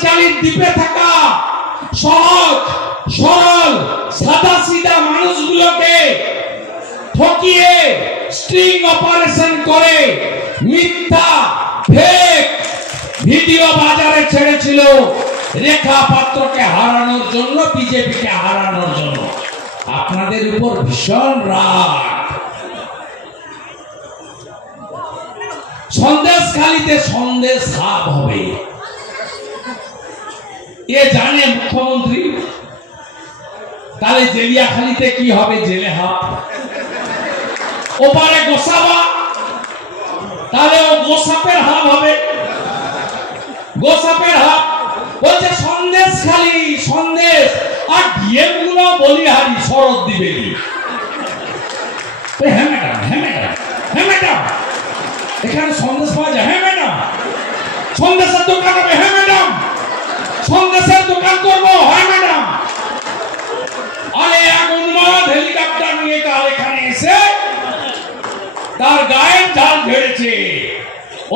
সন্দেশখালীর দ্বীপে থাকা সহজ সরল সাদা সিধা মানুষগুলোকে ঠকিয়ে স্ট্রিং অপারেশন করে মিথ্যা ফেক ভিডিও বাজারে ছেড়েছিল রেখা পাত্রকে হারানোর জন্য, বিজেপিকে হারানোর জন্য। আপনাদের উপর ভীষণ রাগ। সন্দেশখালীতে সন্দেশ হাব হবে এ জানে মুখ্যমন্ত্রী। তাহলে জেলিয়াখালীতে কি হবে? জেলে হাব। ওপারে গোসাবা, তাহলে ও গোসাপের হাব হবে। গোসাপের হাব বলছে সন্দেশখালী সন্দেশ, আর ডিএম গুলো বলিহারি শরৎ দিবে। হ্যাঁ ম্যাডাম, হ্যাঁ ম্যাডাম, হ্যাঁ ম্যাডাম, এখানে সন্দেশ পাওয়া যায়। হ্যাঁ ম্যাডাম, সন্দেশের দোকান হবে। হ্যাঁ ম্যাডাম, সন্দেশের দোকান করবো। হ্যাঁ ম্যাডাম। আরে এক উন্মাদ হেলিকপ্টার নিয়ে কাল এখানে এসে তার গায়ের ঝাল ঝেড়েছে।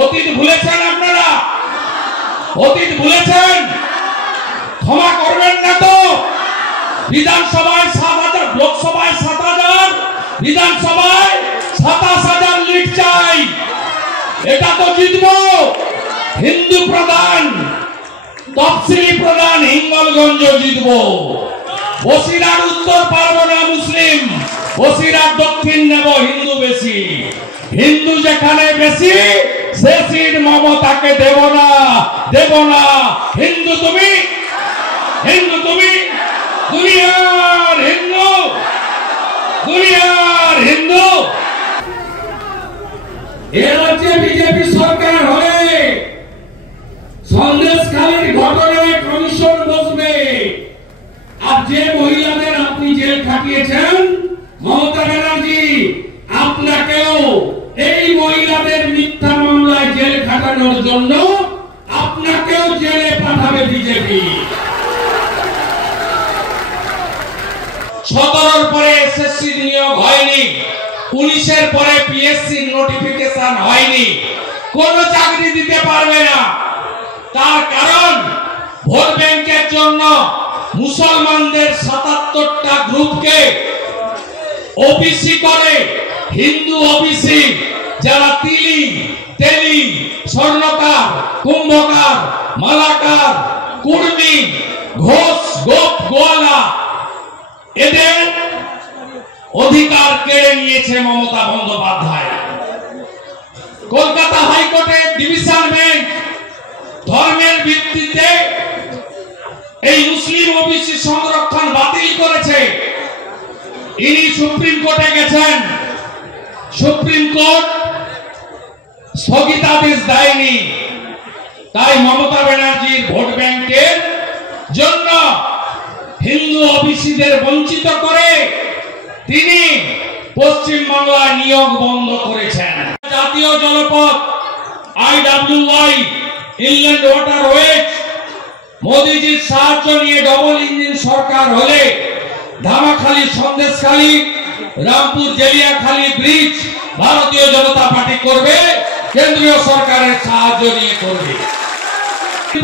অতীত ভুলেছেন আপনারা? অতীত ভুলেছেন? ক্ষমা করবেন না তো? বিধানসভায় 7,000, লোকসভায় 7,000, বিধানসভায় 27,000 লিড চাই। এটা তো জিতবো। হিন্দু প্রধান, তফসিলি প্রধান হিঙ্গলগঞ্জ জিতবো। বসিরহাট উত্তর পারবো না মুসলিম, বসিরহাট দক্ষিণ নেব হিন্দু বেশি। হিন্দু যেখানে বেশি সে সিট মমতাকে দেব না, দেব না। হিন্দু তুমি, হিন্দু তুমি, দুনিয়ার হিন্দু, দুনিয়ার হিন্দু। এ রাজ্যে বিজেপি সরকার হলে সন্দেশখালীর ঘটনায় কমিশন বসবে। আর যে মহিলাদের আপনি জেল খাটিয়েছেন মমতা ব্যানার্জি, আপনাকেও এই মহিলাদের মিথ্যা মামলায় জেল খাটানোর জন্য আপনাকেও জেলে পাঠাবে বিজেপি। 17 পরে এসএসসি নিয়োগ হয়নি, 19 পরে পিএসসি নোটিফিকেশন হয়নি, কোন চাকরি দিতে পারবে না। তার কারণ ভোট ব্যাংকের জন্য মুসলমানদের 77টা গ্রুপকে ওবিসি করে, হিন্দু ওবিসি যারা তিলি, তেলি, স্বর্ণকার, কুম্ভকার, মালাকার, কুর্মী, ঘোষ, গোপ, গোয়ালা, এদের অধিকার কেড়ে নিয়েছে মমতা বন্দ্যোপাধ্যায়। কলকাতা হাইকোর্টের ডিভিশন বেঞ্চ ধর্মের ভিত্তিতে এই মুসলিম ওবিসি সংরক্ষণ বাতিল করেছে। ইনি সুপ্রিম কোর্টে গেছেন, সুপ্রিম কোর্ট স্থগিতাদেশ দেয়নি। তাই মমতা ব্যানার্জির ভোট ব্যাংকের জন্য হিন্দু ওবিসিদের বঞ্চিত করে তিনি পশ্চিম বাংলায় নিয়োগ বন্ধ করেছেন। জাতীয় জলপথ IWY, ইনল্যান্ড ওয়াটারওয়েজ, মোদিজির সাহায্য নিয়ে ডবল ইঞ্জিন সরকার হলে ধামাখালী, সন্দেশখালী, রামপুর, জেলিয়াখালী ব্রিজ ভারতীয় জনতা পার্টি করবে, কেন্দ্রীয় সরকারের সাহায্য নিয়ে করবে।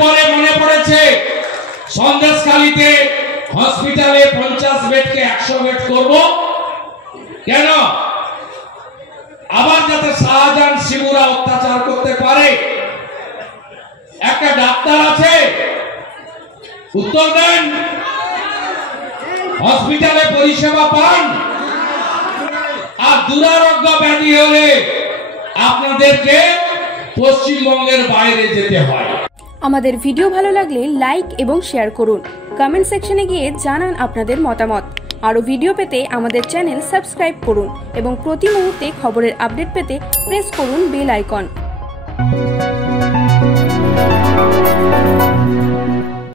পরে মনে পড়েছে সন্দেশখালীতে হসপিটালে 50 বেডকে 100 বেড করব। কেন? আবার যাতে শাহজাহান শিবুরা অত্যাচার করতে পারে। একটা ডাক্তার আছে, উত্তর দেন, হসপিটালে পরিষেবা পান, আর দুরারোগ্য ব্যাধি হলে আপনাদেরকে পশ্চিমবঙ্গের বাইরে যেতে হয়। আমাদের ভিডিও ভালো লাগলে লাইক এবং শেয়ার করুন। কমেন্ট সেকশনে গিয়ে জানান আপনাদের মতামত। আরও ভিডিও পেতে আমাদের চ্যানেল সাবস্ক্রাইব করুন এবং প্রতি মুহূর্তে খবরের আপডেট পেতে প্রেস করুন বেল আইকন।